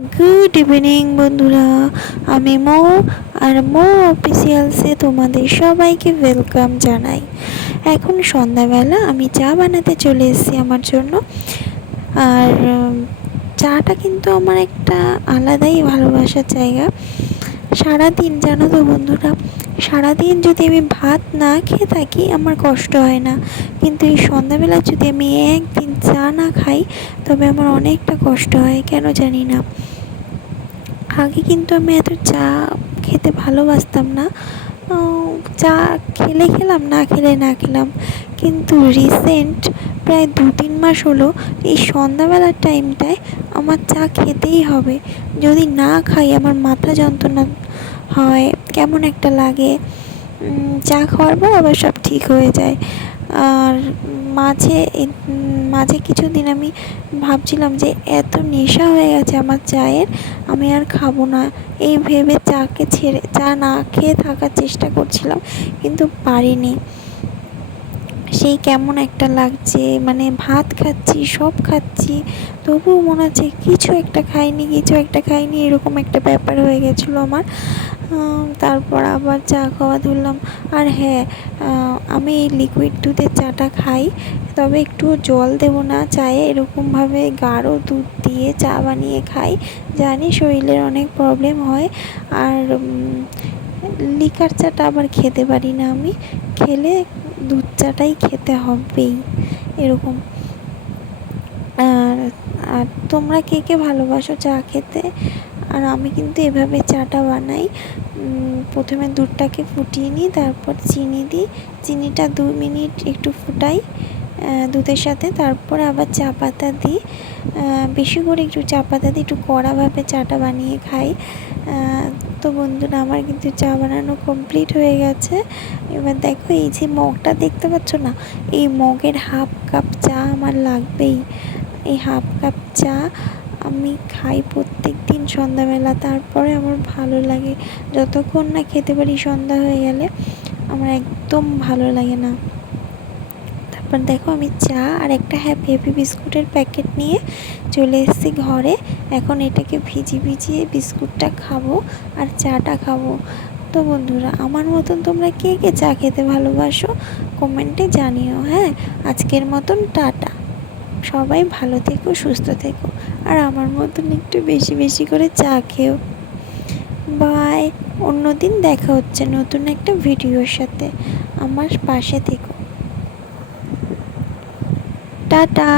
Good evening বন্ধুরা, আমি মো আর মো অফিসিয়ালসে তোমাদের সবাইকে ওয়েলকাম জানাই। এখন সন্ধ্যাবেলা আমি চা বানাতে চলে এসেছি আমার জন্য। আর চাটা কিন্তু আমার একটা আলাদাই ভালোবাসার জায়গা। সারাদিন জানো তো বন্ধুরা, সারাদিন যদি আমি ভাত না খেয়ে থাকি আমার কষ্ট হয় না, কিন্তু এই সন্ধ্যাবেলা যদি আমি একদিন চা না খাই তবে আমার অনেকটা কষ্ট হয়, কেন জানি না। আগে কিন্তু আমি এত চা খেতে ভালোবাসতাম না, চা খেলে খেলাম, না খেলে না খেলাম। কিন্তু রিসেন্ট প্রায় 2-3 মাস হলো এই সন্ধ্যাবেলার টাইমটায় আমার চা খেতেই হবে। যদি না খাই আমার মাথা যন্ত্রণা হয়, কেমন একটা লাগে। চা খাওয়ার পর আবার সব ঠিক হয়ে যায়। আর মাঝে মাঝে কিছুদিন আমি ভাবছিলাম যে এত নেশা হয়ে গেছে আমার চায়ের, আমি আর খাবো না, এই ভেবে চাকে ছেড়ে চা না খেয়ে থাকার চেষ্টা করছিলাম, কিন্তু পারিনি। সেই কেমন একটা লাগছে, মানে ভাত খাচ্ছি, সব খাচ্ছি, তবুও মনে হচ্ছে কিছু একটা খাইনি, এরকম একটা ব্যাপার হয়ে গেছিলো আমার। তারপর আবার চা খাওয়া ধরলাম। আর হ্যাঁ, আমি এই লিকুইড দুধের চাটা খাই, তবে একটু জল দেবো না চায়ে, এরকমভাবে গাঢ় দুধ দিয়ে চা বানিয়ে খাই। জানি শরীরের অনেক প্রবলেম হয়। আর লিকার চাটা আবার খেতে পারি না আমি, খেলে দুধ চাটাই খেতে হবেই, এরকম। আর আর তোমরা কে কে ভালোবাসো চা খেতে? আর আমি কিন্তু এভাবে চাটা বানাই। প্রথমে দুধটাকে ফুটিয়ে নিই, তারপর চিনি দিই, চিনিটা 2 মিনিট একটু ফুটাই দুধের সাথে, তারপর আবার চা পাতা দিই, বেশি করে একটু চা পাতা দিই, একটু কড়াভাবে চাটা বানিয়ে খাই। তো বন্ধুরা, আমার কিন্তু চা বানানো কমপ্লিট হয়ে গেছে। এবার দেখো, এই যে মগটা দেখতে পাচ্ছ না, এই মগের হাফ কাপ চা আমার লাগবেই। এই হাফ কাপ চা আমি খাই প্রত্যেক দিন সন্ধ্যাবেলা, তারপরে আমার ভালো লাগে। যতক্ষণ না খেতে পারি সন্ধ্যা হয়ে গেলে আমার একদম ভালো লাগে না। তারপর দেখো, আমি চা আর একটা হ্যাপি বিস্কুটের প্যাকেট নিয়ে চলে এসেছি ঘরে। এখন এটাকে ভিজিয়ে বিস্কুটটা খাবো আর চাটা খাবো। তো বন্ধুরা, আমার মতন তোমরা কে কে চা খেতে ভালোবাসো কমেন্টে জানিও। হ্যাঁ, আজকের মতন টাটা, সবাই ভালো থেকো, সুস্থ থেকো, আর আমার মতন একটু বেশি বেশি করে চা খেও। বাই, অন্যদিন দেখা হচ্ছে নতুন একটা ভিডিওর সাথে। আমার পাশে থেকো। টাটা।